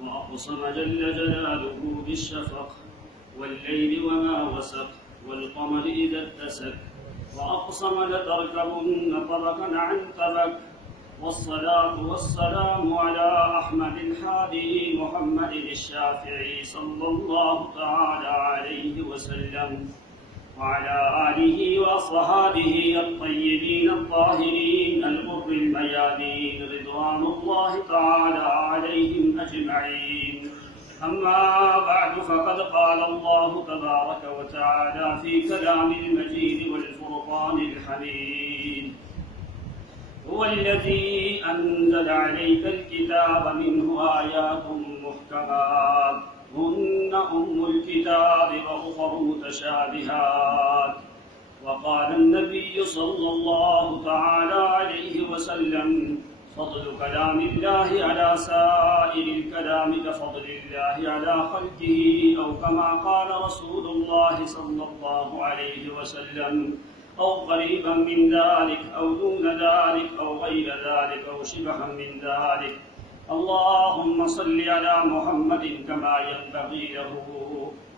وأقسم جل جلاله بالشفق والليل وما وسق والقمر إذا اتسق وأقسم لتركبن طبقا عن طبق والصلاة والسلام على أحمد الحادي محمد الشافعي صلى الله تعالى عليه وسلم وعلى آله وأصحابه الطيبين الطاهرين الغر الميامين رضوان الله تعالى عليهم أجمعين. أما بعد فقد قال الله تبارك وتعالى في كلام المجيد والفرقان الحميد: هو الذي أنزل عليك الكتاب منه آيات محكمات هن أم الكتاب وأخر متشابهات. وقال النبي صلى الله تعالى عليه وسلم: فضل كلام الله على سائر الكلام كفضل الله على خلقه، أو كما قال رسول الله صلى الله عليه وسلم، أو قريبا من ذلك أو دون ذلك أو غير ذلك أو شبها من ذلك. اللهم صل على محمد كما ينبغي له،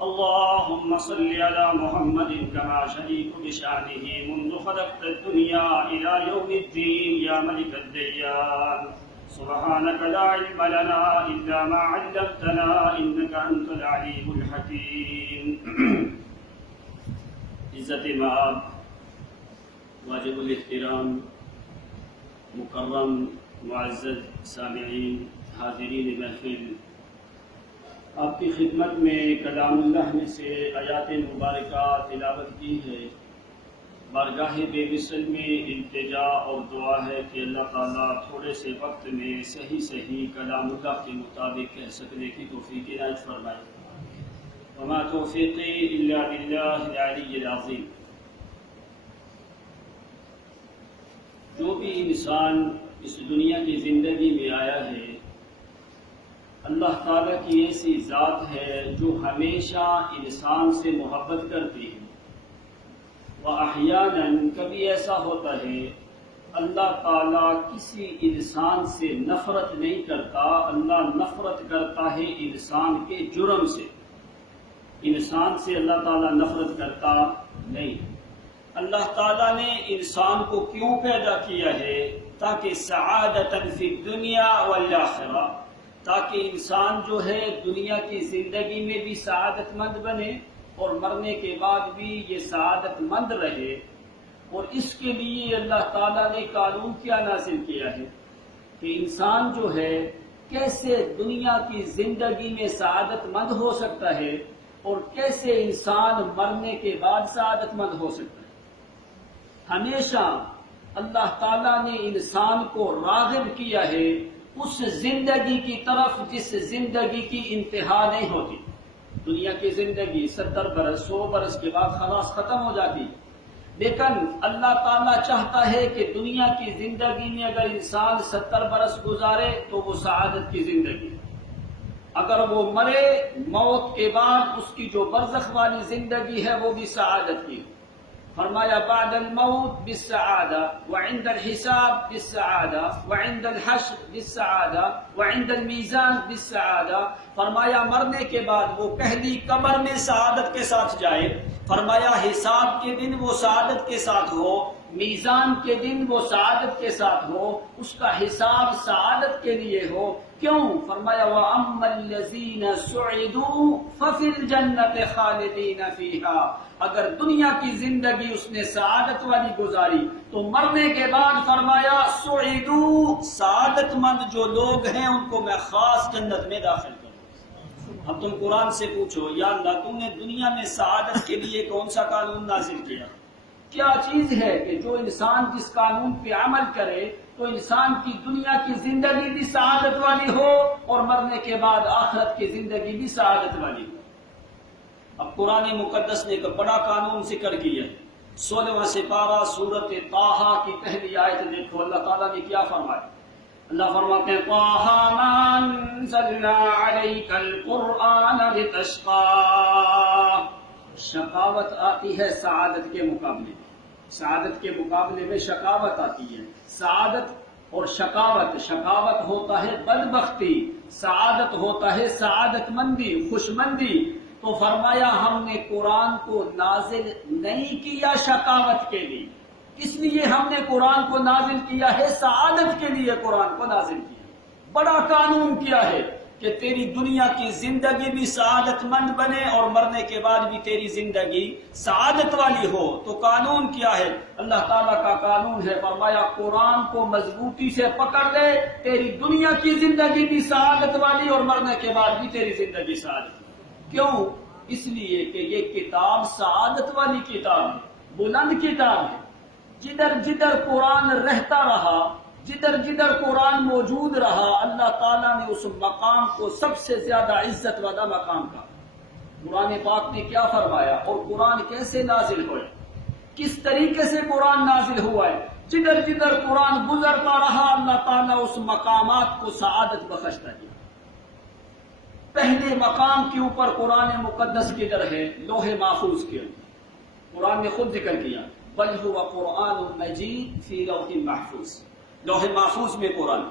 اللهم صل على محمد كما شهدت بشأنه منذ خلقت الدنيا إلى يوم الدين يا ملك الديان. سبحانك لا علم لنا إلا ما علمتنا إنك أنت العليم الحكيم. عزت مآب، واجب الاحترام، مکرم معزز سامعین، حاضرین محفل، آپ کی خدمت میں کلام اللہ میں سے آیات مبارکہ تلاوت کی ہے۔ بارگاہ بے مثل میں التجا اور دعا ہے کہ اللہ تعالیٰ تھوڑے سے وقت میں صحیح کلام اللہ کے مطابق کہہ سکنے کی توفیق عنایت فرمائے۔ وما توفیقی الا باللہ العلی العظیم۔ جو بھی انسان اس دنیا کی زندگی میں آیا ہے، اللہ تعالیٰ کی ایسی ذات ہے جو ہمیشہ انسان سے محبت کرتی ہے۔ وَأَحْيَانًا کبھی ایسا ہوتا ہے اللہ تعالیٰ کسی انسان سے نفرت نہیں کرتا، اللہ نفرت کرتا ہے انسان کے جرم سے۔ انسان سے اللہ تعالیٰ نفرت کرتا نہیں۔ اللہ تعالیٰ نے انسان کو کیوں پیدا کیا ہے؟ تاکہ سعادتاً فی الدنیا والآخرہ، تاکہ انسان جو ہے دنیا کی زندگی میں بھی سعادت مند بنے اور مرنے کے بعد بھی یہ سعادت مند رہے۔ اور اس کے لیے اللہ تعالیٰ نے قانون کیا نازل کیا ہے کہ انسان جو ہے کیسے دنیا کی زندگی میں سعادت مند ہو سکتا ہے اور کیسے انسان مرنے کے بعد سعادت مند ہو سکتا ہے۔ ہمیشہ اللہ تعالیٰ نے انسان کو راغب کیا ہے اس زندگی کی طرف جس زندگی کی انتہا نہیں ہوتی۔ دنیا کی زندگی 70 برس 100 برس کے بعد خلاص ختم ہو جاتی، لیکن اللہ تعالیٰ چاہتا ہے کہ دنیا کی زندگی میں اگر انسان 70 برس گزارے تو وہ سعادت کی زندگی، اگر وہ مرے موت کے بعد اس کی جو برزخ والی زندگی ہے وہ بھی سعادت کی۔ فرمایا بعد الموت بالسعادہ وعند الحساب بالسعادہ وعند الحشر بالسعادہ وعند المیزان بالسعادہ۔ فرمایا مرنے کے بعد وہ پہلی قبر میں سعادت کے ساتھ جائے، فرمایا حساب کے دن وہ سعادت کے ساتھ ہو، میزان کے دن وہ سعادت کے ساتھ ہو، اس کا حساب سعادت کے لیے ہو۔ کیوں؟ فرمایا وَأَمَّا الَّذِينَ سُعِدُوا فَفِي الْجَنَّةِ خَالِدِينَ فِيهَا۔ اگر دنیا کی زندگی اس نے سعادت والی گزاری تو مرنے کے بعد فرمایا سعیدو، سعادت مند جو لوگ ہیں ان کو میں خاص جنت میں داخل کروں۔ اب تم قرآن سے پوچھو یا اللہ تم نے دنیا میں سعادت کے لیے کون سا قانون نازل کیا؟ کیا چیز ہے کہ جو انسان جس قانون پہ عمل کرے تو انسان کی دنیا کی زندگی بھی سعادت والی ہو اور مرنے کے بعد آخرت کی زندگی بھی سعادت والی ہو؟ اب قرآن مقدس نے ایک بڑا قانون ذکر کیا ہے۔ 16واں سپارہ سورۃ طٰہٰ کی پہلی آیت دیکھو، اللہ تعالیٰ نے کیا فرمایا؟ اللہ فرماتے ہیں طٰہٰ مَا أَنزَلْنَا عَلَيْكَ الْقُرْآنَ لِتَشْقَىٰ۔ شقاوت آتی ہے سعادت کے مقابلے میں، سعادت کے مقابلے میں شقاوت آتی ہے۔ سعادت اور شقاوت ہوتا ہے بدبختی، سعادت ہوتا ہے سعادت مندی، خوشمندی۔ تو فرمایا ہم نے قرآن کو نازل نہیں کیا شقاوت کے لیے، اس لیے ہم نے قرآن کو نازل کیا ہے سعادت کے لیے قرآن کو نازل کیا۔ بڑا قانون کیا ہے کہ تیری دنیا کی زندگی بھی سعادت مند بنے اور مرنے کے بعد بھی تیری زندگی سعادت والی ہو۔ تو قانون کیا ہے؟ اللہ تعالیٰ کا قانون ہے، فرمایا قرآن کو مضبوطی سے پکڑ لے، تیری دنیا کی زندگی بھی سعادت والی اور مرنے کے بعد بھی تیری زندگی سعادت والی۔ کیوں؟ اس لیے کہ یہ کتاب سعادت والی کتاب ہے، بلند کتاب ہے۔ جدھر جدھر قرآن رہتا رہا، جدھر جدھر قرآن موجود رہا، اللہ تعالیٰ نے اس مقام کو سب سے زیادہ عزت والا مقام کہا۔ قرآن پاک نے کیا فرمایا اور قرآن کیسے نازل ہوا، کس طریقے سے قرآن نازل ہوا ہے؟ جدھر جدھر قرآن گزرتا رہا اللہ تعالیٰ اس مقامات کو سعادت بخشتا گیا۔ پہلے مقام کے اوپر قرآن مقدس کدھر ہے؟ لوح محفوظ کے اندر۔ قرآن نے خود ذکر کیا بل هو قرآن مجید فی لوح محفوظ، لوح محفوظ میں قرآن۔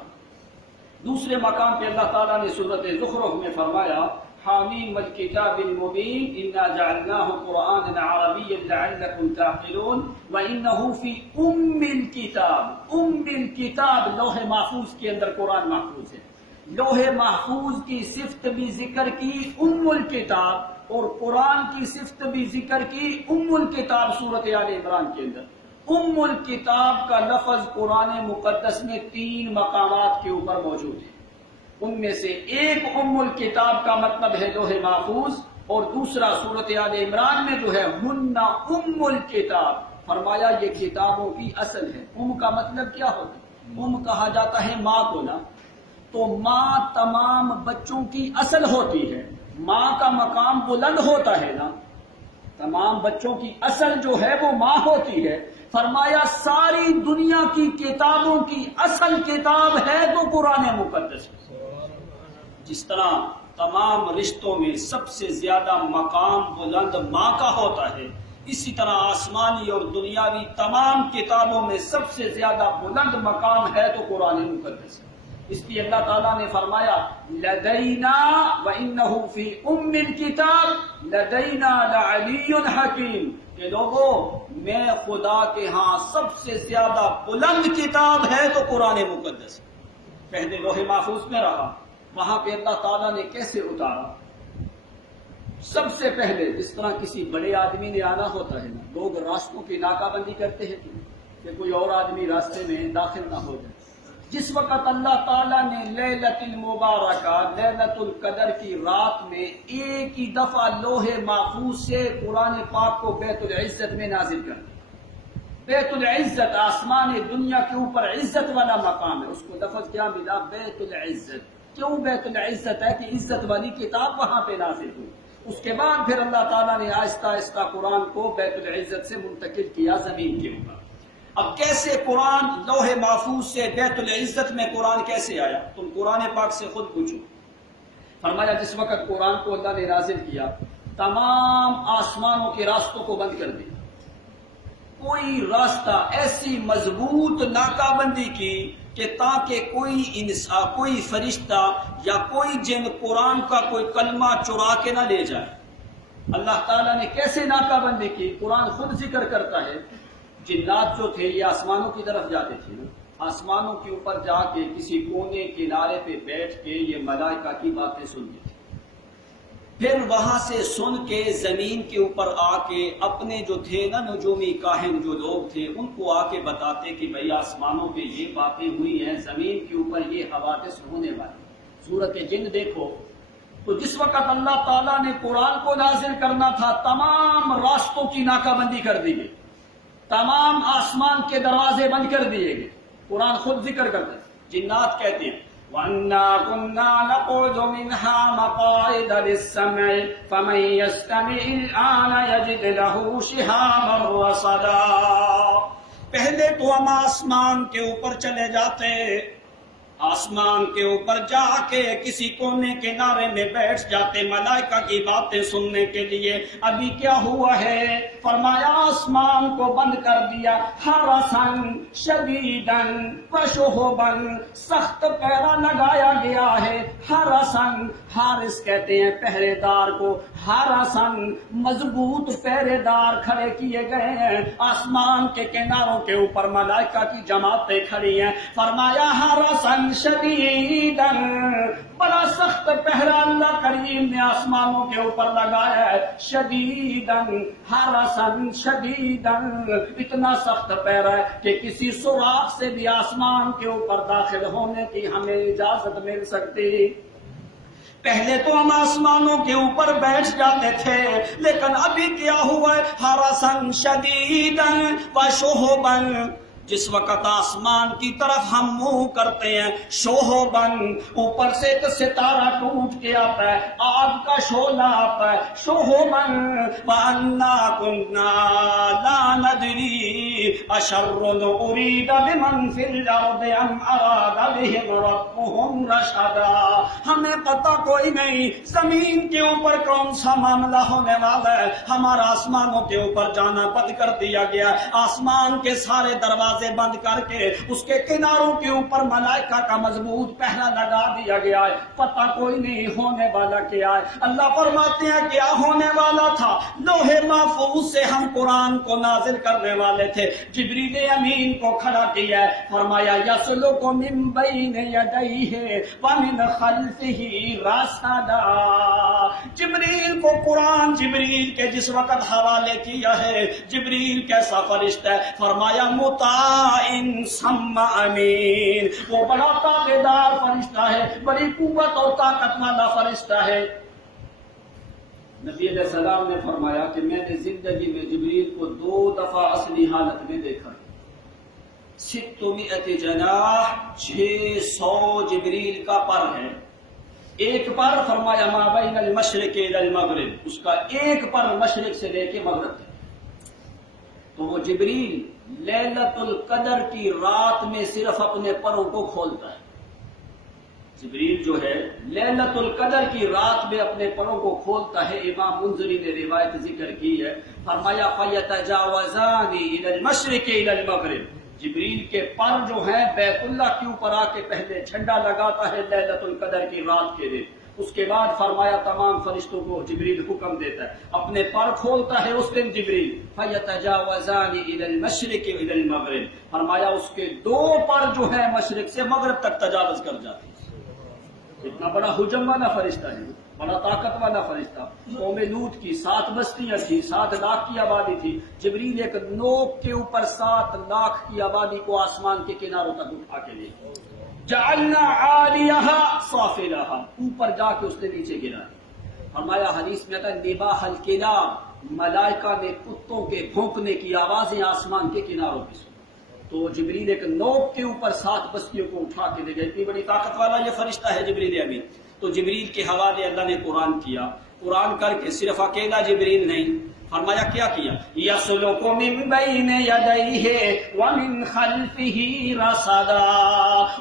دوسرے مقام پہ اللہ تعالیٰ نے سورۃ زخرف میں فرمایا حامیم والکتاب المبین انا جعلناہ قرآنا عربیا لعلکم تعقلون وانہ فی الکتاب، الکتاب لوح محفوظ کے اندر قرآن محفوظ ہے۔ لوح محفوظ کی صفت بھی ذکر کی الکتاب، اور قرآن کی صفت بھی ذکر کی الکتاب سورۃ آل عمران کے اندر۔ الکتاب کا لفظ قرآن مقدس میں 3 مقامات کے اوپر موجود ہے۔ ان میں سے ایک الکتاب کا مطلب ہے لوح محفوظ، اور دوسرا سورۃ آل عمران میں جو ہے ہن الکتاب، فرمایا یہ کتابوں کی اصل ہے۔ کا مطلب کیا ہوتا ہے؟ کہا جاتا ہے ماں کو نا، تو ماں تمام بچوں کی اصل ہوتی ہے، ماں کا مقام بلند ہوتا ہے نا، تمام بچوں کی اصل جو ہے وہ ماں ہوتی ہے۔ فرمایا ساری دنیا کی کتابوں کی اصل کتاب ہے تو قرآن مقدس ہے۔ جس طرح تمام رشتوں میں سب سے زیادہ مقام بلند ماں کا ہوتا ہے، اسی طرح آسمانی اور دنیاوی تمام کتابوں میں سب سے زیادہ بلند مقام ہے تو قرآن مقدس ہے۔ اس لیے اللہ تعالیٰ نے فرمایا لدینا وَإِنَّهُ فِي الْكِتَابِ لدینا لعلی حکیم، کہ لوگوں میں خدا کے ہاں سب سے زیادہ بلند کتاب ہے تو قرآن مقدس ہے۔ پہلے لوح محفوظ میں رہا، وہاں پہ اللہ تعالیٰ نے کیسے اتارا؟ سب سے پہلے جس طرح کسی بڑے آدمی نے آنا ہوتا ہے نا، لوگ راستوں کی ناکہ بندی کرتے ہیں کہ کوئی اور آدمی راستے میں داخل نہ ہو جائے۔ جس وقت اللہ تعالیٰ نے لیلۃ المبارکہ، لیلۃ القدر کی رات میں ایک ہی دفعہ لوح محفوظ سے قرآن پاک کو بیت العزت میں نازل کر دیا۔ بیت العزت آسمان دنیا کے اوپر عزت والا مقام ہے، اس کو لفظ کیا ملا؟ بیت العزت۔ کیوں بیت العزت ہے؟ کہ عزت والی کتاب وہاں پہ نازل ہوئی۔ اس کے بعد پھر اللہ تعالیٰ نے آہستہ آہستہ قرآن کو بیت العزت سے منتقل کیا زمین کے اوپر۔ اب کیسے قرآن لوح محفوظ سے بیت العزت میں قرآن کیسے آیا؟ تم قرآن پاک سے خود پوچھو۔ فرمایا جس وقت قرآن کو اللہ نے نازل کیا، تمام آسمانوں کے راستوں کو بند کر دیا، کوئی راستہ ایسی مضبوط ناکہ بندی کی کہ تاکہ کوئی فرشتہ یا کوئی جن قرآن کا کوئی کلمہ چرا کے نہ لے جائے۔ اللہ تعالیٰ نے کیسے ناکہ بندی کی؟ قرآن خود ذکر کرتا ہے جنات جو تھے یہ آسمانوں کی طرف جاتے تھے، آسمانوں کے اوپر جا کے کسی کونے کنارے پہ بیٹھ کے یہ ملائکہ کی باتیں سنتے تھے، پھر وہاں سے سن کے زمین کے اوپر آ کے اپنے جو تھے نا نجومی کاہن جو لوگ تھے ان کو آ کے بتاتے کہ بھئی آسمانوں پہ یہ باتیں ہوئی ہیں، زمین کے اوپر یہ حوادث ہونے والی۔ سورۃ جن دیکھو تو جس وقت اللہ تعالیٰ نے قرآن کو نازل کرنا تھا، تمام راستوں کی ناکہ بندی کر دی گئی، تمام آسمان کے دروازے بند کر دیے گئے۔ قرآن خود ذکر کرتا ہے، جنات کہتے ہیں وَأَنَّا كُنَّا نَقْعُدُ مِنْهَا مَقَاعِدَ لِلسَّمْعِ فَمَن يَسْتَمِعِ الْآنَ يَجِدْ لَهُ شِهَابًا رَّصَدًا۔ پہلے تو ہم آسمان کے اوپر چلے جاتے آسمان کے اوپر جا کے کسی کونے کنارے میں بیٹھ جاتے ملائکہ کی باتیں سننے کے لیے. ابھی کیا ہوا ہے؟ فرمایا آسمان کو بند کر دیا. حرسن شدیدن وشہبن، سخت پہرا لگایا گیا ہے. حرسن، حارس کہتے ہیں پہرے دار کو. حرسن، مضبوط پہرے دار کھڑے کیے گئے ہیں. آسمان کے کناروں کے اوپر ملائکہ کی جماعتیں کھڑی ہیں. فرمایا حرسن شدیدن، بڑا سخت پہرا اللہ کریم نے آسمانوں کے اوپر لگایا ہے. شدیدن، حرسن شدیدن، اتنا سخت پہرا ہے کہ کسی سوراخ سے بھی آسمان کے اوپر داخل ہونے کی ہمیں اجازت مل سکتی. پہلے تو ہم آسمانوں کے اوپر بیٹھ جاتے تھے، لیکن ابھی کیا ہوا ہے؟ حرسن شدیدن وشہبن، جس وقت آسمان کی طرف ہم منہ کرتے ہیں، شوہبن، اوپر سے ایک ستارہ ٹوٹ کے آتا ہے، آگ کا شعلہ آتا ہے. شوہبن وَأَنَّا كُنَّا لَا نَدْرِي أَشَرٌ أُرِيدَ بِمَنْ فِي الْأَرْضِ أَمْ أَرَادَ بِهِمْ رَبُّهُمْ رَشَدًا. ہمیں پتہ کوئی نہیں زمین کے اوپر کون سا معاملہ ہونے والا ہے. ہمارا آسمانوں کے اوپر جانا بند کر دیا گیا. آسمان کے سارے دروازے بند کر کے اس کے کناروں کے اوپر ملائکہ کا مضبوط پہرا لگا دیا گیا ہے. پتہ کوئی نہیں ہونے والا کیا ہے. اللہ فرماتے ہیں کیا ہونے والا تھا؟ لوح محفوظ سے ہم قرآن کو نازل کرنے والے تھے. جبریل امین کو کھڑا کیا ہے. فرمایا یسلک من بین یدیہ ومن خلفہ رصدا. جبریل کو قرآن جبریل کے جس وقت حوالے کیا ہے. جبریل کیسا فرشتہ ہے؟ فرمایا مطاع ثم امین. وہ بڑا تابعدار فرشتہ ہے، بڑی قوت اور طاقت والا فرشتہ ہے. نبی علیہ السلام نے فرمایا کہ میں نے زندگی میں جبریل کو 2 دفعہ اصلی حالت میں دیکھا. 600 جناح، 600 جبریل کا پر ہے. ایک پر فرمایا ما بین المشرق الی المغرب، اس کا ایک پر مشرق سے لے کے مغرب تک. تو وہ جبریل لیلۃ القدر کی رات میں صرف اپنے پروں کو کھولتا ہے. جبریل جو ہے لیلۃ القدر کی رات میں اپنے پروں کو کھولتا ہے. امام منذری نے روایت ذکر کی ہے. فرمایا فَيَتَجَاوَزَانِ إِلَى الْمَشْرِقِ إِلَى الْمَغْرِبِ. جبریل کے پر جو ہیں بیت اللہ کے اوپر آ کے پہلے جھنڈا لگاتا ہے لیلۃ القدر کی رات کے دن. اس کے بعد فرمایا تمام فرشتوں کو جبریل حکم دیتا ہے، اپنے پر کھولتا ہے اس دن جبریل. فَيَتَجَاوَزَانِ إِلَى الْمَشْرِقِ إِلَى الْمَغْرِبِ. فرمایا اس کے 2 پر جو ہے مشرق سے مغرب تک تجاوز کر جاتے ہیں. اتنا بڑا حجم والا فرشتہ ہے، بڑا طاقت والا فرشتہ. قوم لوط کی 7 بستیاں تھی، 7 لاکھ کی آبادی تھی. جبریل ایک نوک کے اوپر 7 لاکھ کی آبادی کو آسمان کے کناروں تک اٹھا کے لے گئے. جعلنا عالیہا سافلہا، اوپر جا کے اس نے نیچے گرا. فرمایا حدیث میں آتا ہے نباح الکلاب، ملائکہ نے کتوں کے بھونکنے کی آوازیں آسمان کے کناروں پہ سنی. تو جبریل ایک نوک کے اوپر 7 بستیوں کو اٹھا کے لے گئے. اتنی بڑی طاقت والا یہ فرشتہ ہے جبریل امین. تو جبریل کے حوالے اللہ نے قرآن کیا. قرآن کر کے صرف اکیلا جبریل نہیں، فرمایا کیا کیا؟ یسلک من بین یدیہ ومن خلفہ رصدا.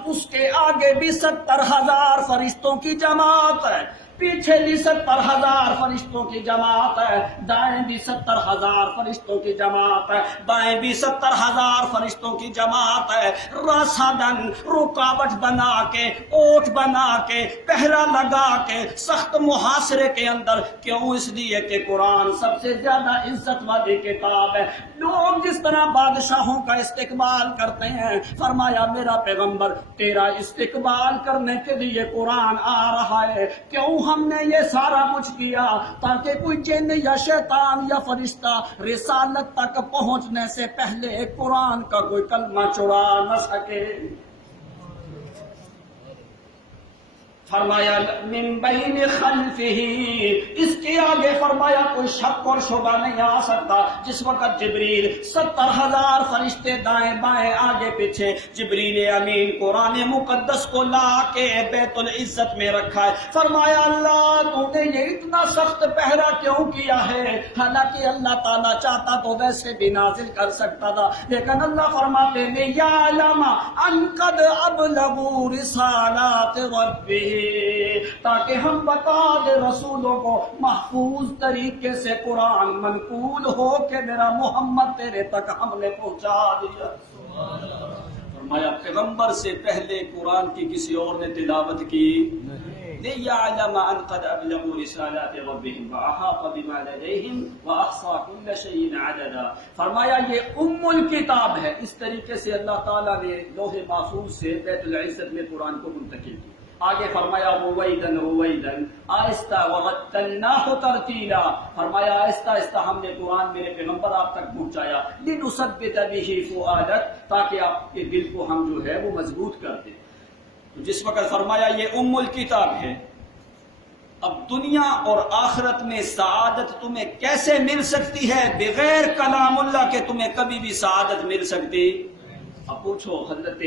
اس کے آگے بھی 70,000 فرشتوں کی جماعت ہے، پیچھے بھی 70,000 فرشتوں کی جماعت ہے، دائیں بھی 70,000 فرشتوں کی جماعت ہے، بائیں بھی 70,000 فرشتوں کی جماعت ہے. رصدن، رکاوٹ بنا کے، اوٹ بنا کے، پہرا لگا کے، سخت محاصرے کے اندر. کیوں؟ اس لیے کہ قرآن سب سے زیادہ عزت والی کتاب ہے. لوگ جس طرح بادشاہوں کا استقبال کرتے ہیں، فرمایا میرا پیغمبر تیرا استقبال کرنے کے لیے قرآن آ رہا ہے. کیوں ہم نے یہ سارا کچھ کیا؟ تاکہ کوئی جن یا شیطان یا فرشتہ رسالت تک پہنچنے سے پہلے قرآن کا کوئی کلمہ چرا نہ سکے. فرمایا من بین خلفہ، اس کے آگے فرمایا کوئی شک اور شبہ نہیں آ سکتا۔ جس وقت جبریل 70,000 فرشتے دائیں بائیں آگے پیچھے، جبریل امین قرآن مقدس کو لا کے بیت العزت میں رکھا ہے۔ فرمایا اللہ تو نے یہ اتنا سخت پہرا کیوں کیا ہے؟ حالانکہ اللہ تعالیٰ چاہتا تو ویسے بھی نازل کر سکتا تھا، لیکن اللہ فرماتے ہیں یعلم ان قد ابلغوا رسالات ربہ، تاکہ ہم بتا دے رسولوں کو محفوظ طریقے سے قرآن منقول ہو کہ میرا محمد تیرے تک ہم نے پہنچا دیا۔ فرمایا پیغمبر سے پہلے قرآن کی کسی اور نے تلاوت کی لِيَعْلَمَ أَنْ قَدْ أَبْلَغُوا رِسَالَاتِ رَبِّهِمْ وَأَحَاطَ بِمَا لَدَيْهِمْ وَأَحْصَىٰ كُلَّ شَيْءٍ عَدَدًا۔ فرمایا یہ الکتاب ہے، اس طریقے سے اللہ تعالیٰ نے لوح محفوظ سے بیت العزت میں قرآن کو منتقل کیا۔ آگے فرمایا رویدن رویدن، آہستہ وَرَتَّلْنَاهُ تَرْتِیلًا، فرمایا آہستہ آہستہ ہم نے قرآن میرے پیغمبر آپ تک پہنچایا، لِنُثَبِّتَ بِهِ فُؤَادَكَ، تاکہ آپ کے دل کو ہم جو ہے وہ مضبوط کر دیں۔ تو جس وقت فرمایا یہ الکتاب ہے، اب دنیا اور آخرت میں سعادت تمہیں کیسے مل سکتی ہے بغیر کلام اللہ کے؟ تمہیں کبھی بھی سعادت مل سکتی؟ اب پوچھو حضرت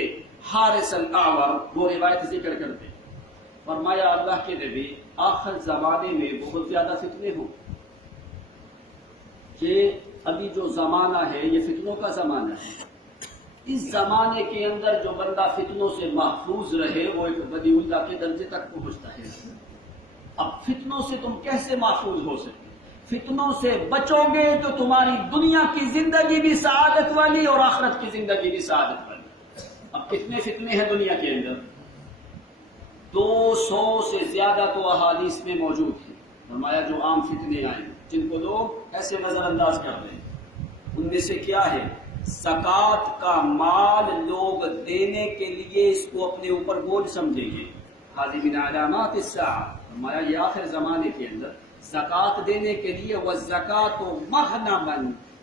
حارث الاعور وہ روایت ذکر کرتے، فرمایا اللہ کے نبی آخر زمانے میں بہت زیادہ فتنے ہوں، کہ ابھی جو زمانہ ہے یہ فتنوں کا زمانہ ہے، اس زمانے کے اندر جو بندہ فتنوں سے محفوظ رہے وہ ایک ولی اللہ کے درجے تک پہنچتا ہے۔ اب فتنوں سے تم کیسے محفوظ ہو سکتے؟ فتنوں سے بچو گے تو تمہاری دنیا کی زندگی بھی سعادت والی اور آخرت کی زندگی بھی سعادت والی۔ اب کتنے فتنے ہیں دنیا کے اندر؟ 200 سے زیادہ تو احادیث میں موجود ہیں۔ فرمایا جو عام فتنے آئے جن کو لوگ ایسے نظر انداز کر رہے ہیں، ان میں سے کیا ہے؟ زکوٰۃ کا مال لوگ دینے کے لیے اس کو اپنے اوپر بوجھ سمجھیں گے، حاضی من علامات الساعہ، فرمایا یہ آخر زمانے کے اندر زکوٰۃ دینے کے لیے والزکوٰۃ مغنما،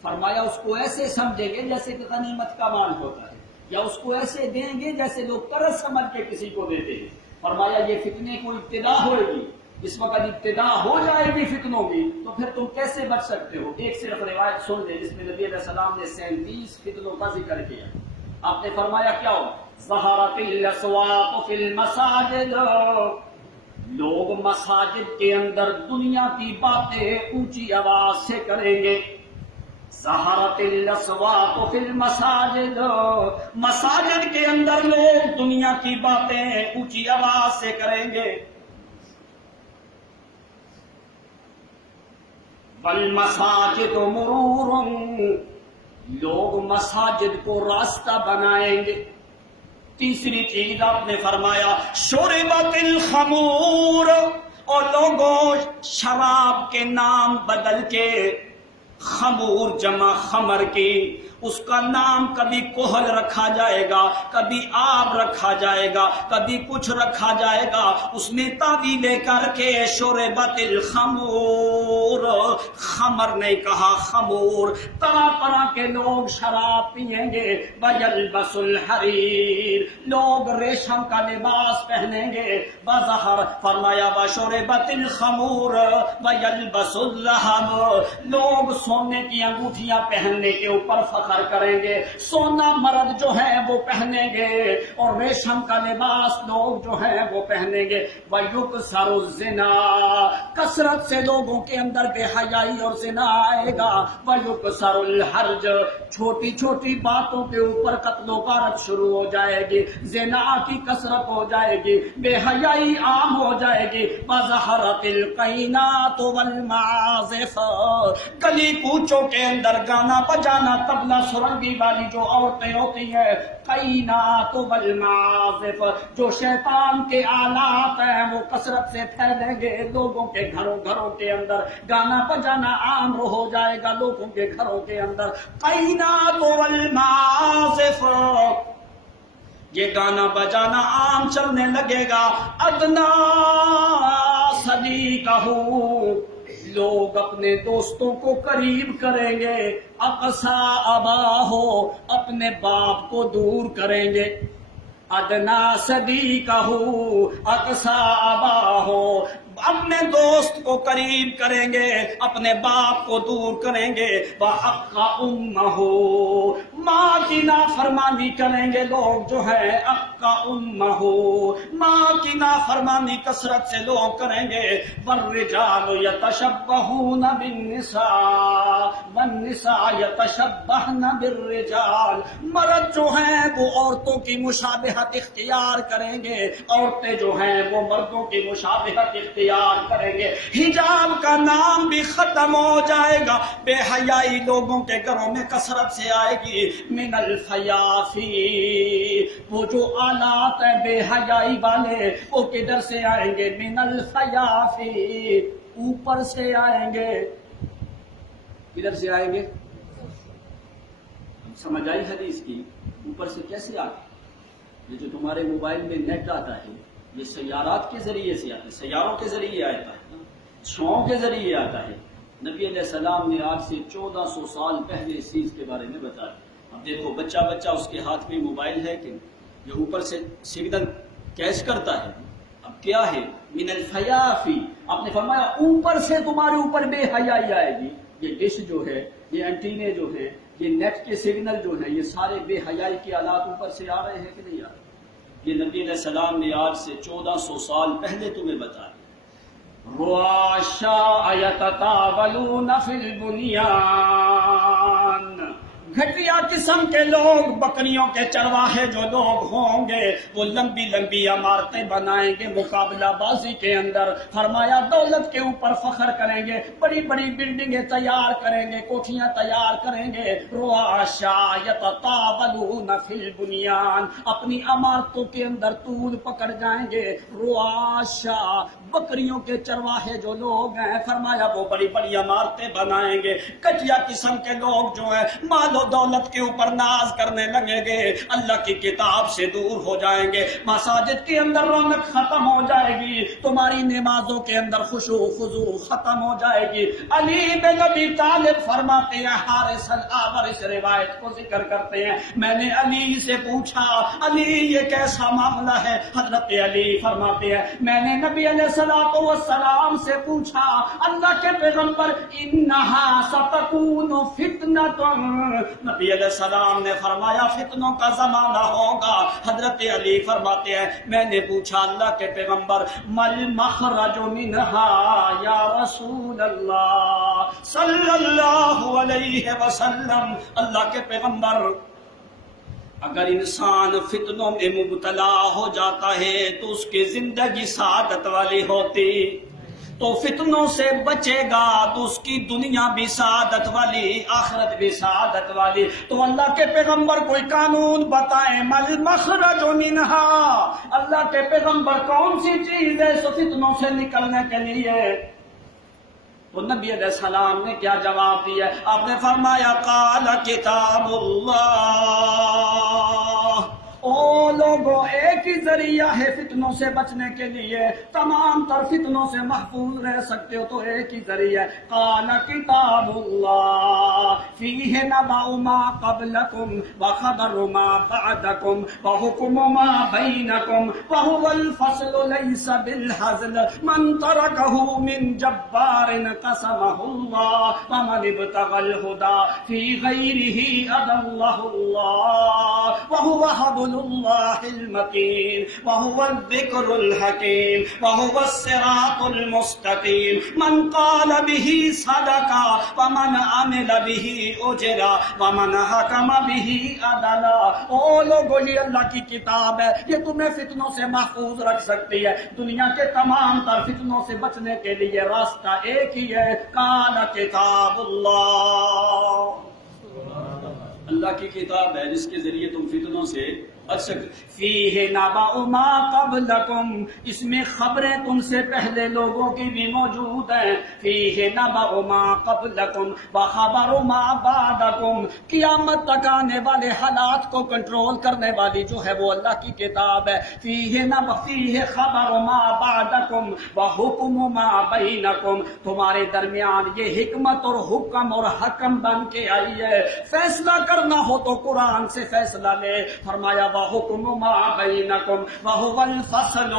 فرمایا اس کو ایسے سمجھیں گے جیسے کہ غنیمت کا مال ہوتا ہے، یا اس کو ایسے دیں گے جیسے لوگ قرض سمجھ کے کسی کو دیتے ہیں۔ فرمایا یہ فتنے کو ابتدا ہوئے گی، اس وقت ابتدا ہو جائے گی فتنوں کی، تو پھر تم کیسے بچ سکتے ہو؟ ایک صرف روایت سن لے جس میں نبی علیہ السلام نے 37 فتنوں کا ذکر کیا۔ آپ نے فرمایا کیا ہو؟ ظہرت الاسواق فی المساجد، لوگ مساجد کے اندر دنیا کی باتیں اونچی آواز سے کریں گے۔ ظہرت الاسواق فی المساجد، مساجد کے اندر لوگ دنیا کی باتیں اونچی آواز سے کریں گے۔ والمساجد مرور، لوگ مساجد کو راستہ بنائیں گے۔ تیسری چیز آپ نے فرمایا شربت الخمور، اور لوگوں شراب کے نام بدل کے خمور جمع خمر کی، اس کا نام کبھی کوہل رکھا جائے گا، کبھی آب رکھا جائے گا، کبھی کچھ رکھا جائے گا، اس میں تعویلیں کر کے شربت الخمور، خمر نہیں کہا خمور، طرح طرح کے لوگ شراب پیئیں گے۔ وَيَلْبَسُ الْحَرِيرَ، لوگ ریشم کا لباس پہنیں گے۔ بظہر فرمایا وَشُرِبَتِ الْخَمُورُ وَيَلْبَسُ الذَّهَبَ، لوگ سونے کی انگوٹھیاں پہننے کے اوپر فخر کریں گے، سونا مرد جو ہے وہ پہنیں گے، اور ریشم کا لباس لوگ جو ہے وہ پہنیں گے۔ وَيُكْثَرُ الزِّنَا، کثرت سے لوگوں کے اندر بے حیائی اور زنا آئے گا۔ وَيُكْثَرُ الْحَرْجُ، چھوٹی چھوٹی باتوں کے اوپر قتل و غارت شروع ہو جائے گی، زنا کی کثرت ہو جائے گی، بے حیائی عام ہو جائے گی۔ وَظَهَرَتِ الْقَيْنَاتُ وَالْمَعَازِفُ، گلی کوچوں کے اندر گانا بجانا، طبلہ سرنگی والی جو عورتیں ہوتی ہیں، قینات والمعازف، جو شیطان کے آلات ہیں وہ کثرت سے پھیلیں گے لوگوں کے گھروں گھروں کے اندر، گانا بجانا عام ہو جائے گا لوگوں کے گھروں کے اندر۔ قینات والمعازف، یہ گانا بجانا عام چلنے لگے گا۔ ادنا صدیقہ، لوگ اپنے دوستوں کو قریب کریں گے۔ اقصا اباہو، اپنے باپ کو دور کریں گے۔ ادنا صدیقہ اقصی اباہ، اپنے دوست کو قریب کریں گے، اپنے باپ کو دور کریں گے، وحق امہ، ماں کی نافرمانی کریں گے لوگ جو ہے، حق امہ، ماں کی نافرمانی کثرت سے لوگ کریں گے، والرجال یتشبہون بالنساء والنساء یتشبہن بالرجال، مرد جو ہیں وہ عورتوں کی مشابہت اختیار کریں گے، عورتیں جو ہیں وہ مردوں کی مشابہت اختیار کریں گے، حجاب کا نام بھی ختم ہو جائے گا، بے حیائی لوگوں کے گھروں میں کثرت سے آئے گی، من الفیافی، وہ جو آلات ہیں بے حیائی والے وہ کدھر سے آئیں گے، من الفیافی، اوپر سے آئیں گے، کدھر سے آئیں گے؟ سمجھ آئی حدیث کی؟ اوپر سے کیسے آتے؟ یہ جو تمہارے موبائل میں نیٹ آتا ہے یہ سیارات کے ذریعے سے آتا ہے، سیاروں کے ذریعے آتا ہے، شعاعوں کے ذریعے آتا ہے۔ نبی علیہ السلام نے آج سے 1400 سال پہلے اس چیز کے بارے میں بتایا۔ اب دیکھو بچہ اس کے ہاتھ میں موبائل ہے کہ جو اوپر سے سگنل کیچ کرتا ہے، اب کیا ہے؟ من الفیافی، آپ نے فرمایا اوپر سے تمہارے اوپر بے حیائی آئے گی، یہ ڈش جو ہے، یہ اینٹینے جو ہے، یہ نیٹ کے سگنل جو ہیں، یہ سارے بے حیائی کے آلات اوپر سے آ رہے ہیں کہ نہیں آ رہے؟ یہ نبی علیہ السلام نے آج سے 1400 سال پہلے تمہیں بتایا۔ رعاشا یتطاولون فی البنیان، گھٹیا قسم کے لوگ، بکریوں کے چرواہے جو لوگ ہوں گے وہ لمبی لمبی عمارتیں بنائیں گے مقابلہ بازی کے اندر، فرمایا دولت کے اوپر فخر کریں گے، بڑی بڑی بلڈنگیں تیار کریں گے، کوٹھیاں تیار کریں گے، رعاشا یتطاولون فی البنیان، اپنی عمارتوں کے اندر طول پکڑ جائیں گے، رعاشا، بکریوں کے چرواہے جو لوگ ہیں، فرمایا وہ بڑی بڑی عمارتیں بنائیں گے، کٹیا قسم کے لوگ جو ہیں مال و دولت کے اوپر ناز کرنے لگیں گے، اللہ کی کتاب سے دور ہو جائیں گے، مساجد کے اندر رونق ختم ہو جائے گی، تمہاری نمازوں کے اندر خشوع و خضوع ختم ہو جائے گی۔ علی بن ابی طالب فرماتے ہیں، حارث الاعور اس روایت کو ذکر کرتے ہیں، میں نے علی سے پوچھا علی یہ کیسا معاملہ ہے؟ حضرت علی فرماتے ہیں میں نے نبی علیہ السلام سے پوچھا، اللہ کے پیغمبر انہا ستکون فتنۃ، نبی علیہ السلام نے فرمایا فتنوں کا زمانہ ہوگا۔ حضرت علی فرماتے ہیں میں نے پوچھا اللہ کے پیغمبر مل مخرج منہا یا رسول اللہ صلی اللہ علیہ وسلم، اللہ کے پیغمبر اگر انسان فتنوں میں مبتلا ہو جاتا ہے تو اس کی زندگی سعادت والی ہوتی، تو فتنوں سے بچے گا تو اس کی دنیا بھی سعادت والی، آخرت بھی سعادت والی۔ تو اللہ کے پیغمبر کوئی قانون بتائیں، مل مخرج منہا، اللہ کے پیغمبر کون سی چیز ہے سو فتنوں سے نکلنے کے لیے؟ تو نبی علیہ السلام نے کیا جواب دیا؟ آپ نے فرمایا قال کتاب اللہ، او لوگوں ایک ہی ذریعہ ہے فتنوں سے بچنے کے لیے، تمام تر فتنوں سے محفوظ رہ سکتے ہو تو ایک ہی ذریعہ ہے، قال کتاب اللہ فیہ نبأ ما قبلکم وخبر ما بعدکم وحکم ما بینکم وہو الفصل لیس بالحزل من ترکہ من جبار قسمہ اللہ ومن ابتغى الہدى فی غیرہ اضلہ اللہ وہو حبل اللہ المتین وہو الذکر الحکیم وہو الصراط المستقیم من قال به صدقا ومن عمل به اجرا ومن حکم به عدلا۔ او لوگو یہ اللہ کی کتاب ہے، یہ تمہیں فتنوں سے محفوظ رکھ سکتی ہے، دنیا کے تمام تر فتنوں سے بچنے کے لیے راستہ ایک ہی ہے، قال کتاب اللہ، اللہ کی کتاب ہے جس کے ذریعے تم فتنوں سے بچ سکتے۔ فیہ نبأ ما قبلکم، اس میں خبریں تم سے پہلے لوگوں کی بھی موجود ہیں، فیہ نبأ ما قبلکم وخبر ما بعدکم، قیامت تک آنے والے حالات کو کنٹرول کرنے والی جو ہے وہ اللہ کی کتاب ہے، فیہ نبأ فیہ خبر ما بعدکم وحکم ما بینکم، تمہارے درمیان یہ حکمت اور حکم اور حکم بن کے آئی ہے، فیصلہ کرنا ہو تو قرآن سے فیصلہ لے، فرمایا فحکم ما بینکم وہو الفصل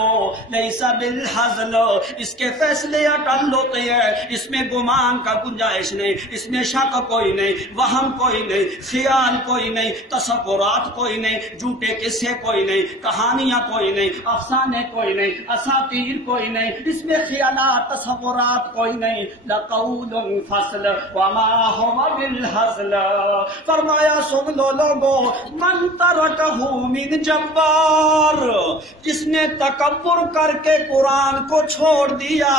لیس بالحزل. اس کے فیصلے اٹل ہوتے ہیں، اس میں گمان کا گنجائش نہیں، اس میں شک کوئی نہیں، وہم کوئی نہیں، خیال کوئی نہیں، تصورات کوئی نہیں، جھوٹے قصے کوئی نہیں، کہانیاں کوئی نہیں، افسانے کوئی نہیں، اساطیر کوئی نہیں، اس میں خیالات تصورات کوئی نہیں. لقول فصل وما هو بالحزل. فرمایا سن لو لوگوں، من ترکہ من جبار، جس نے تکبر کر کے قرآن کو چھوڑ دیا،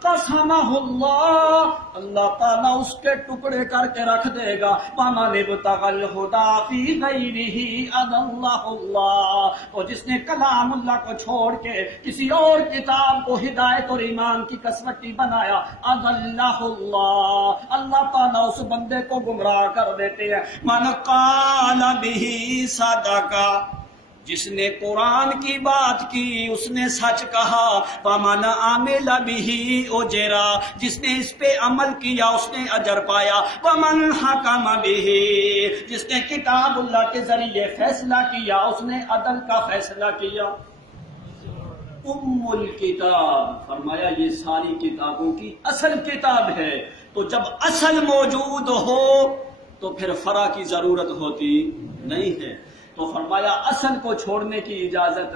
قسمہ اللہ، اللہ تعالیٰ اس کے ٹکڑے کر کے رکھ دے گا. وَمَنِ ابْتَغَى الْهُدَىٰ فِي غَيْرِهِ أَضَلَّهُ اللَّهُ. اور جس نے کلام اللہ کو چھوڑ کے کسی اور کتاب کو ہدایت اور ایمان کی کسوٹی بنایا، أَضَلَّهُ اللَّهُ، اللہ تعالیٰ اس بندے کو گمراہ کر دیتے ہیں. مَنْ قَالَ بِهِ صَدَقَ، جس نے قرآن کی بات کی اس نے سچ کہا. وَمَنْ عَمِلَ بِهِ أُجِرَ، جس نے اس پہ عمل کیا اس نے اجر پایا. وَمَنْ حَكَمَ بِهِ، جس نے کتاب اللہ کے ذریعے فیصلہ کیا اس نے عدل کا فیصلہ کیا. الکتاب، فرمایا یہ ساری کتابوں کی اصل کتاب ہے. تو جب اصل موجود ہو تو پھر فرع کی ضرورت ہوتی نہیں ہے. تو فرمایا اصل کو چھوڑنے کی اجازت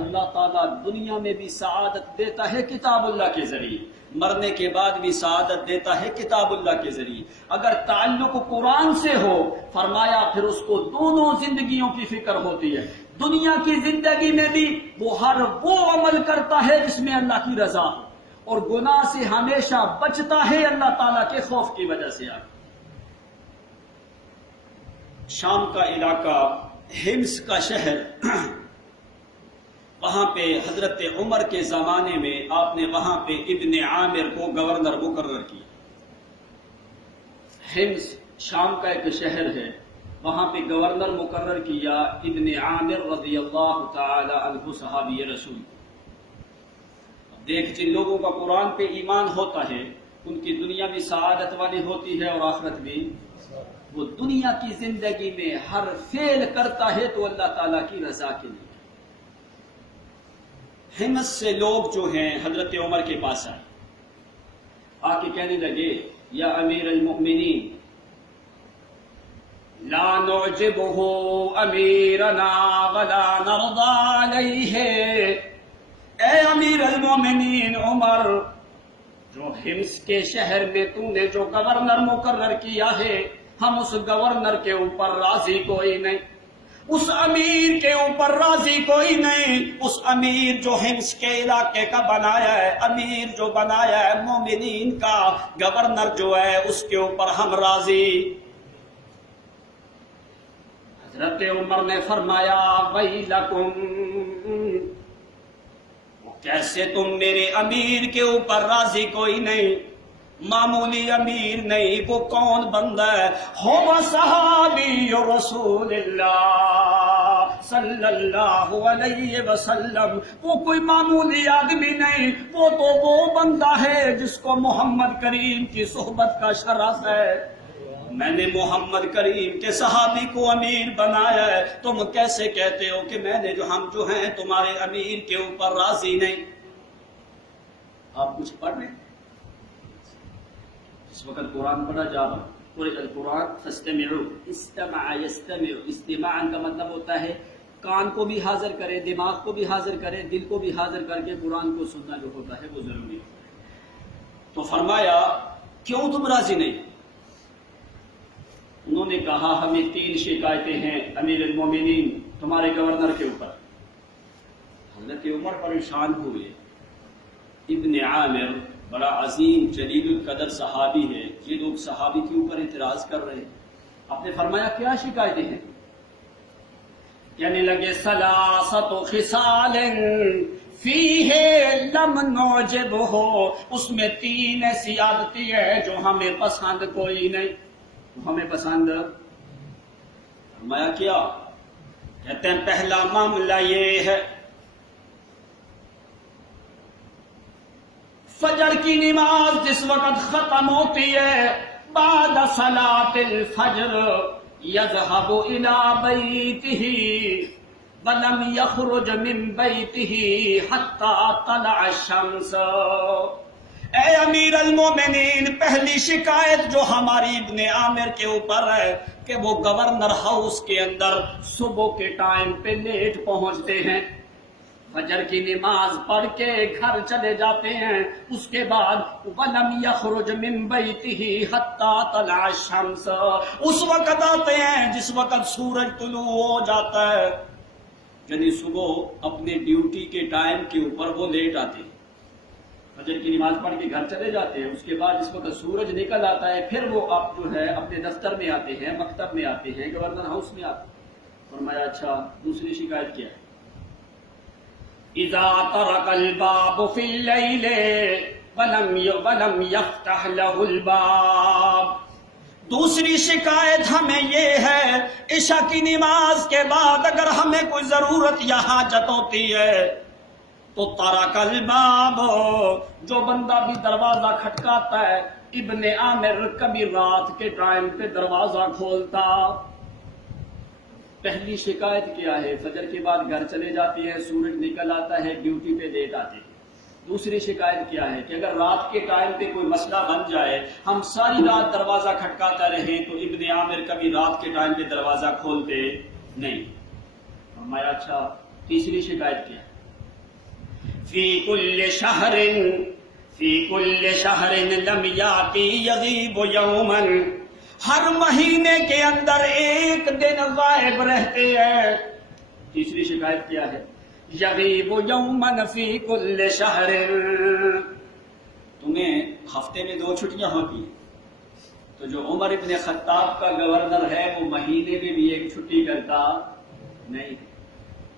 اللہ تعالیٰ دنیا میں بھی سعادت دیتا ہے کتاب اللہ کے ذریعے، مرنے کے بعد بھی سعادت دیتا ہے کتاب اللہ کے ذریعے. اگر تعلق قرآن سے ہو، فرمایا پھر اس کو دونوں زندگیوں کی فکر ہوتی ہے. دنیا کی زندگی میں بھی وہ ہر وہ عمل کرتا ہے جس میں اللہ کی رضا ہو، اور گناہ سے ہمیشہ بچتا ہے اللہ تعالیٰ کے خوف کی وجہ سے. شام کا علاقہ، حمص کا شہر، وہاں پہ حضرت عمر کے زمانے میں آپ نے وہاں پہ ابن عامر کو گورنر مقرر کیا. حمص شام کا ایک شہر ہے، وہاں پہ گورنر مقرر کیا ابن عامر رضی اللہ تعالی عنہ صحابی رسول. دیکھ جن لوگوں کا قرآن پہ ایمان ہوتا ہے ان کی دنیا بھی سعادت والی ہوتی ہے اور آخرت بھی. وہ دنیا کی زندگی میں ہر فعل کرتا ہے تو اللہ تعالیٰ کی رضا کے لیے. حمص سے لوگ جو ہیں حضرت عمر کے پاس آئے، آ کے کہنے لگے یا امیر المؤمنین لا نعجبہ امیرنا ولا نرضى علیہ. اے امیر المؤمنین عمر، جو حمص کے شہر میں تو نے جو گورنر مقرر کیا ہے، ہم اس گورنر کے اوپر راضی کوئی نہیں، اس امیر کے اوپر راضی کوئی نہیں. اس امیر جو حمص کے علاقے کا بنایا ہے، امیر جو بنایا ہے مومنین کا، گورنر جو ہے اس کے اوپر ہم راضی. حضرت عمر نے فرمایا ویلکم، کیسے تم میرے امیر کے اوپر راضی کوئی نہیں؟ معمولی امیر نہیں، وہ کون بندہ ہے؟ ہو صحابی رسول اللہ صلی اللہ علیہ وسلم. وہ کوئی معمولی آدمی نہیں، وہ تو وہ بندہ ہے جس کو محمد کریم کی صحبت کا شرف ہے. میں نے محمد کریم کے صحابی کو امیر بنایا ہے، تم کیسے کہتے ہو کہ میں نے ہم جو ہیں تمہارے امیر کے اوپر راضی نہیں؟ آپ کچھ پڑھ رہے ہیں؟ اس وقت قرآن پڑھا جا رہا، قرئ القرآن فاستمعوا، استمع یستمع. استماع کا مطلب ہوتا ہے کان کو بھی حاضر کرے، دماغ کو بھی حاضر کرے، دل کو بھی حاضر کر کے قرآن کو سننا جو ہوتا ہے وہ ضروری ہوتا ہے. تو فرمایا کیوں تم راضی نہیں؟ انہوں نے کہا ہمیں 3 شکایتیں ہیں امیر المومنین تمہارے گورنر کے اوپر. حضرت عمر پریشان ہوئے. ابن عامر بڑا عظیم جلیل القدر صحابی ہے، یہ لوگ صحابی کے اوپر اعتراض کر رہے ہیں. آپ نے فرمایا کیا شکایتیں ہیں؟ کہنے لگے ثلاثت خصال فیہ لم نعجبہ، اس میں 3 ایسی عادتیں ہیں جو ہمیں پسند کوئی نہیں. ہمیں پسند. فرمایا کیا؟ کہتے ہیں پہلا معاملہ یہ ہے فجر کی نماز جس وقت ختم ہوتی ہے، بعد صلاۃ الفجر یذهب الی بیتہ، وَلَمْ يَخْرُجْ مِنْ بَيْتِهِ حَتَّى طَلَعَ الشَّمْسُ۔ اے امیر المومنین، پہلی شکایت جو ہماری ابن عامر کے اوپر ہے کہ وہ گورنر ہاؤس کے اندر صبح کے ٹائم پہ لیٹ پہنچتے ہیں، فجر کی نماز پڑھ کے گھر چلے جاتے ہیں، اس کے بعد وَلَمْ يَخْرُجْ مِنْ بَيْتِهِ حَتَّى طَلَعَ الشَّمْسُ، اس وقت آتے ہیں جس وقت سورج طلوع ہو جاتا ہے، یعنی صبح اپنے ڈیوٹی کے ٹائم کے اوپر وہ لیٹ آتے ہیں، فجر کی نماز پڑھ کے گھر چلے جاتے ہیں، اس کے بعد جس وقت سورج نکل آتا ہے پھر وہ اب جو ہے اپنے دفتر میں آتے ہیں، مکتب میں آتے ہیں، گورنر ہاؤس میں آتے ہیں۔ فرمایا اچھا دوسری شکایت کیا ہے؟ اذا طرق الباب في الليل ولم يفتح له الباب، دوسری شکایت ہمیں یہ ہے عشاء کی نماز کے بعد اگر ہمیں کوئی ضرورت یا حاجت ہوتی ہے تو طرق الباب، جو بندہ بھی دروازہ کھٹکاتا ہے، ابن عامر کبھی رات کے ٹائم پہ دروازہ کھولتا۔ پہلی شکایت کیا ہے؟ فجر کے بعد گھر چلے جاتے ہیں، سورج نکل آتا ہے، ڈیوٹی پہ لیٹ آتے ہیں۔ دوسری شکایت کیا ہے کہ اگر رات کے ٹائم پہ کوئی مسئلہ بن جائے، ہم ساری رات دروازہ کھٹکاتا رہیں تو ابن عامر کبھی رات کے ٹائم پہ دروازہ کھولتے نہیں۔ فرمایا اچھا تیسری شکایت کیا ہے؟ فی کل شہر لم یاتی یغیب یوما، ہر مہینے کے اندر ایک دن غائب رہتے ہیں۔ تیسری شکایت کیا ہے؟ یغیب یوما فی کل شہر، تمہیں ہفتے میں 2 چھٹیاں ہوتی ہیں، تو جو عمر ابن خطاب کا گورنر ہے وہ مہینے میں بھی ایک چھٹی کرتا نہیں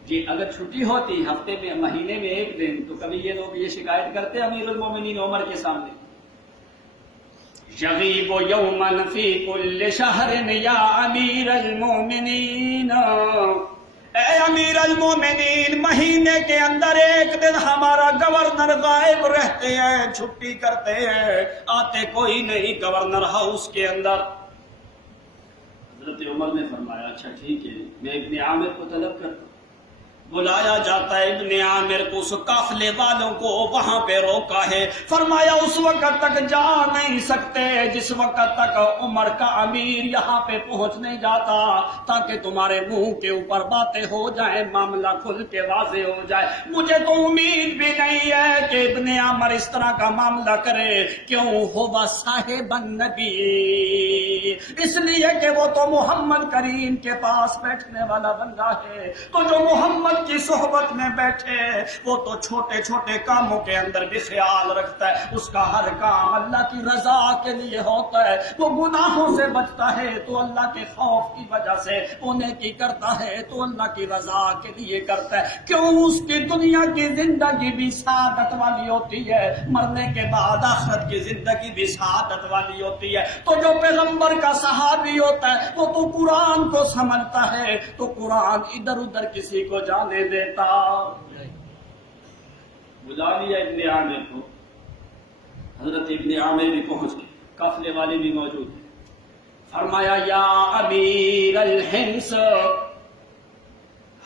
جی۔ اگر چھٹی ہوتی ہفتے میں، مہینے میں ایک دن، تو کبھی یہ لوگ یہ شکایت کرتے امیر المومنین عمر کے سامنے؟ یغیب یوما فی کل شہر یا امیر المومنین، اے امیر المومنین مہینے کے اندر ایک دن ہمارا گورنر غائب رہتے ہیں، چھٹی کرتے ہیں، آتے کوئی نہیں گورنر ہاؤس کے اندر۔ حضرت عمر نے فرمایا اچھا ٹھیک ہے، میں ابن عامر کو طلب کرتا ہوں۔ بلایا جاتا ہے ابن عامر کو، اس قافلے والوں کو وہاں پہ روکا ہے، فرمایا اس وقت تک جا نہیں سکتے جس وقت تک عمر کا امیر یہاں پہ پہنچ نہیں جاتا، تاکہ تمہارے منہ کے اوپر باتیں ہو جائیں، معاملہ کھل کے واضح ہو جائے۔ مجھے تو امید بھی نہیں ہے کہ ابن عامر اس طرح کا معاملہ کرے، کیوں؟ ہوا صاحب النبی، اس لیے کہ وہ تو محمد کریم کے پاس بیٹھنے والا بندہ ہے، تو جو محمد کی صحبت میں بیٹھے وہ تو چھوٹے چھوٹے کاموں کے اندر بھی خیال رکھتا ہے، اس کا ہر کام اللہ کی رضا کے لیے ہوتا ہے، وہ گناہوں سے بچتا ہے تو اللہ کے خوف کی وجہ سے، وہ نیکی کرتا ہے تو اللہ کی رضا کے لیے کرتا ہے۔ کیوں؟ اس کی دنیا کی زندگی بھی سعادت والی ہوتی ہے، مرنے کے بعد آخرت کی زندگی بھی سعادت والی ہوتی ہے۔ تو جو پیغمبر کا صحابی ہوتا ہے وہ تو قرآن کو سمجھتا ہے، تو قرآن ادھر ادھر کسی کو جانے دیتا۔ بلا لیا ابن عامر کو، حضرت ابن عامر بھی پہنچ گئے، قافلے والے بھی موجود ہیں۔ فرمایا یا امیر الحمص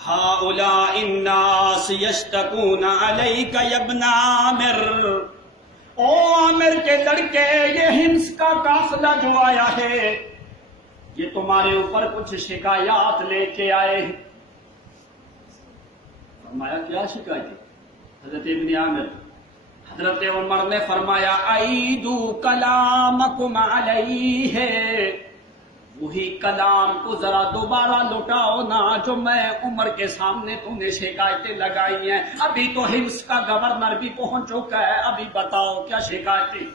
ہؤلاء الناس یشتکون علیک یا ابن عامر، او عامر کے لڑکے، یہ حمص کا قافلہ جو آیا ہے یہ تمہارے اوپر کچھ شکایات لے کے آئے ہیں۔ فرمایا کیا شکایت ہے؟ حضرت ابن عامر، حضرت عمر نے فرمایا اعیدوا کلامکم علیہ، وہی کلام کو ذرا دوبارہ لوٹاؤ نا جو میں عمر کے سامنے تم نے شکایتیں لگائی ہیں۔ ابھی تو حمص کا گورنر بھی پہنچ چکا ہے، ابھی بتاؤ کیا شکایتیں؟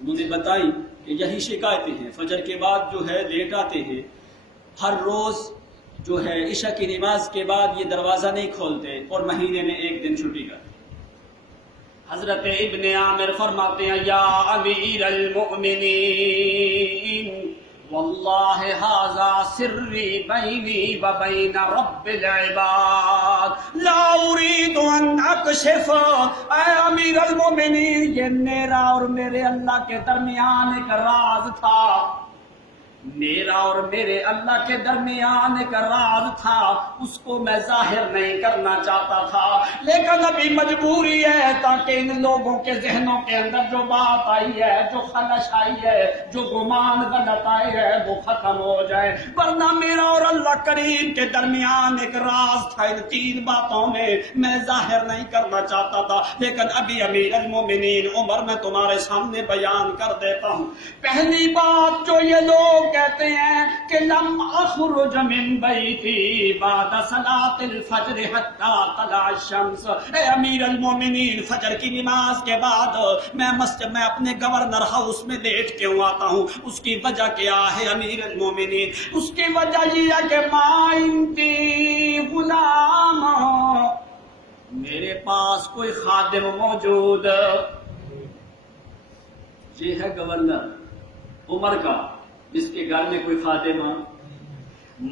انہوں نے بتائی کہ یہی شکایتیں ہیں، فجر کے بعد جو ہے لیٹ آتے ہیں، ہر روز جو ہے عشاء کی نماز کے بعد یہ دروازہ نہیں کھولتے، اور مہینے میں ایک دن چھٹی کرتے۔ حضرت ابن عامر فرماتے ہیں یا امیر المؤمنین واللہ ھذا سری بینی و بین رب العباد لا اريد ان اکشف، اے امیر المؤمنین یہ میرا اور میرے اللہ کے درمیان ایک راز تھا، میرا اور میرے اللہ کے درمیان ایک راز تھا، اس کو میں ظاہر نہیں کرنا چاہتا تھا، لیکن ابھی مجبوری ہے تاکہ ان لوگوں کے ذہنوں کے اندر جو بات آئی ہے، جو خلش آئی ہے، جو گمان غلط آئے ہے، وہ ختم ہو جائے۔ ورنہ میرا اور اللہ کریم کے درمیان ایک راز تھا، ان تین باتوں میں ظاہر نہیں کرنا چاہتا تھا، لیکن ابھی امیر المومنین عمر میں تمہارے سامنے بیان کر دیتا ہوں۔ پہلی بات جو یہ لوگ کہتے ہیں کہ لم اخرج من بیتی بعد صلاۃ الفجر حتی طلع الشمس، اے امیر المومنین فجر کی نماز کے بعد میں مسجد میں اپنے گورنر ہاؤس میں لیٹ کیوں آتا ہوں؟ اس کی وجہ کیا ہے امیر المومنین؟ اس کی وجہ یہ ہے کہ ما عندی غلام، میرے پاس کوئی خادم موجود۔ یہ ہے گورنر عمر کا، جس کے گھر میں کوئی خادم ہے۔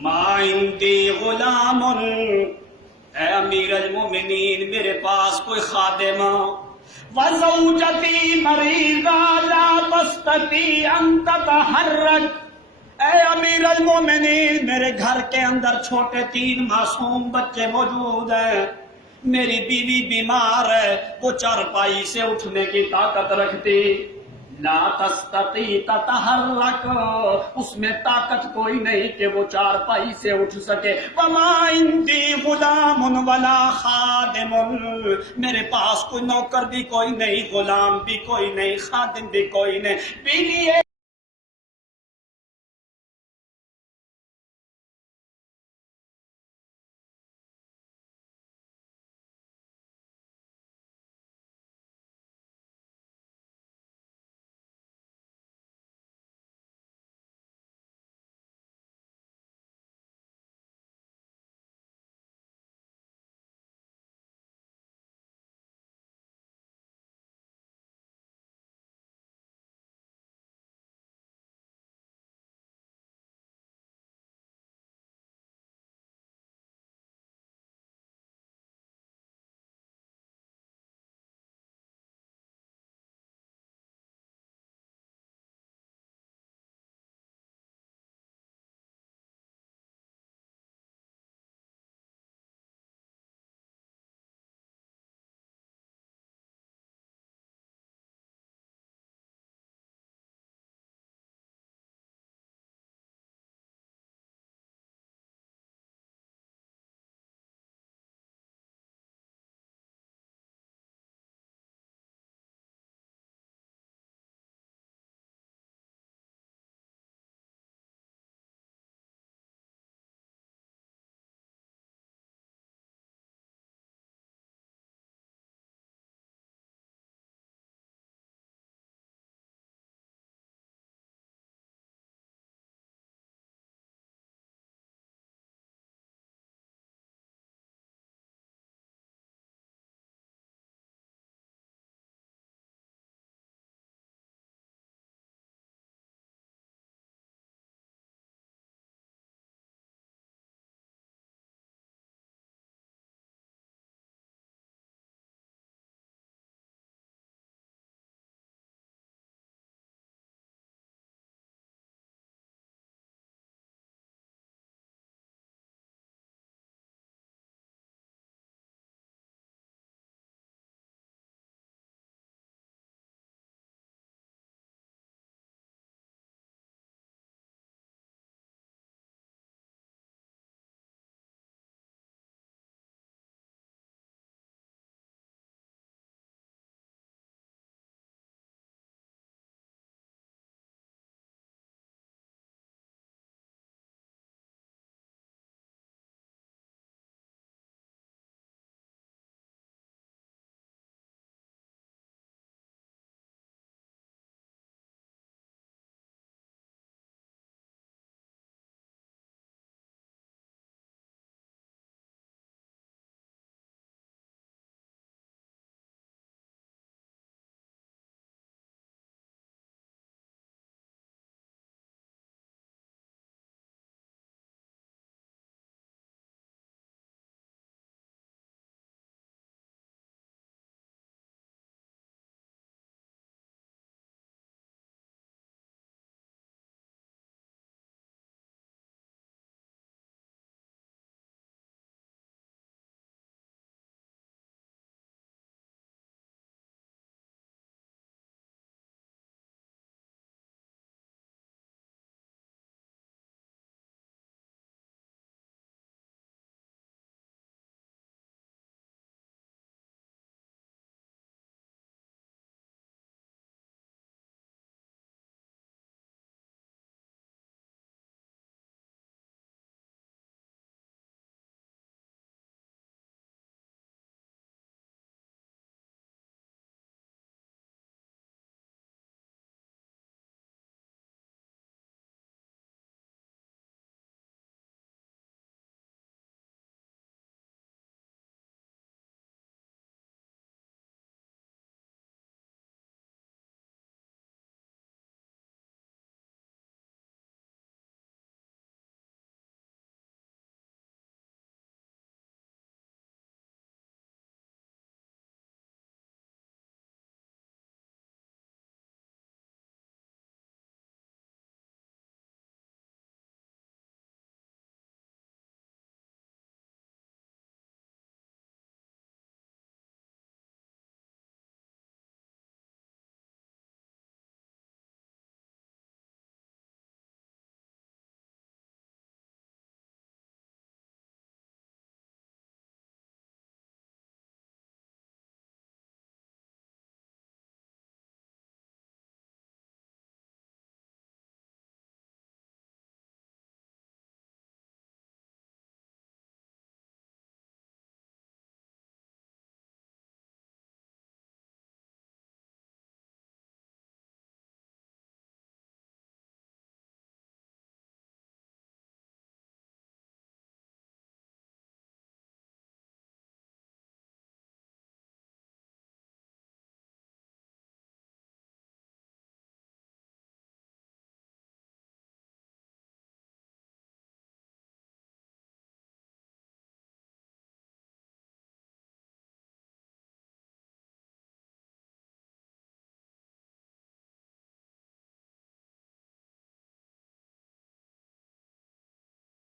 ما عندی غلام، اے امیر المومنین میرے پاس کوئی خادم، وزوجتی مریضہ لا تستطیع ان تتحرک، اے امیر المومنین میرے گھر کے اندر چھوٹے تین معصوم بچے موجود ہیں، میری بیوی بیمار ہے، وہ چارپائی سے اٹھنے کی طاقت رکھتی، لا تستطیع تتحرک، اس میں طاقت کوئی نہیں کہ وہ چارپائی سے اٹھ سکے۔ وما عندی غلام ولا خادم، میرے پاس کوئی نوکر بھی کوئی نہیں، غلام بھی کوئی نہیں، خادم بھی کوئی نہیں، بیوی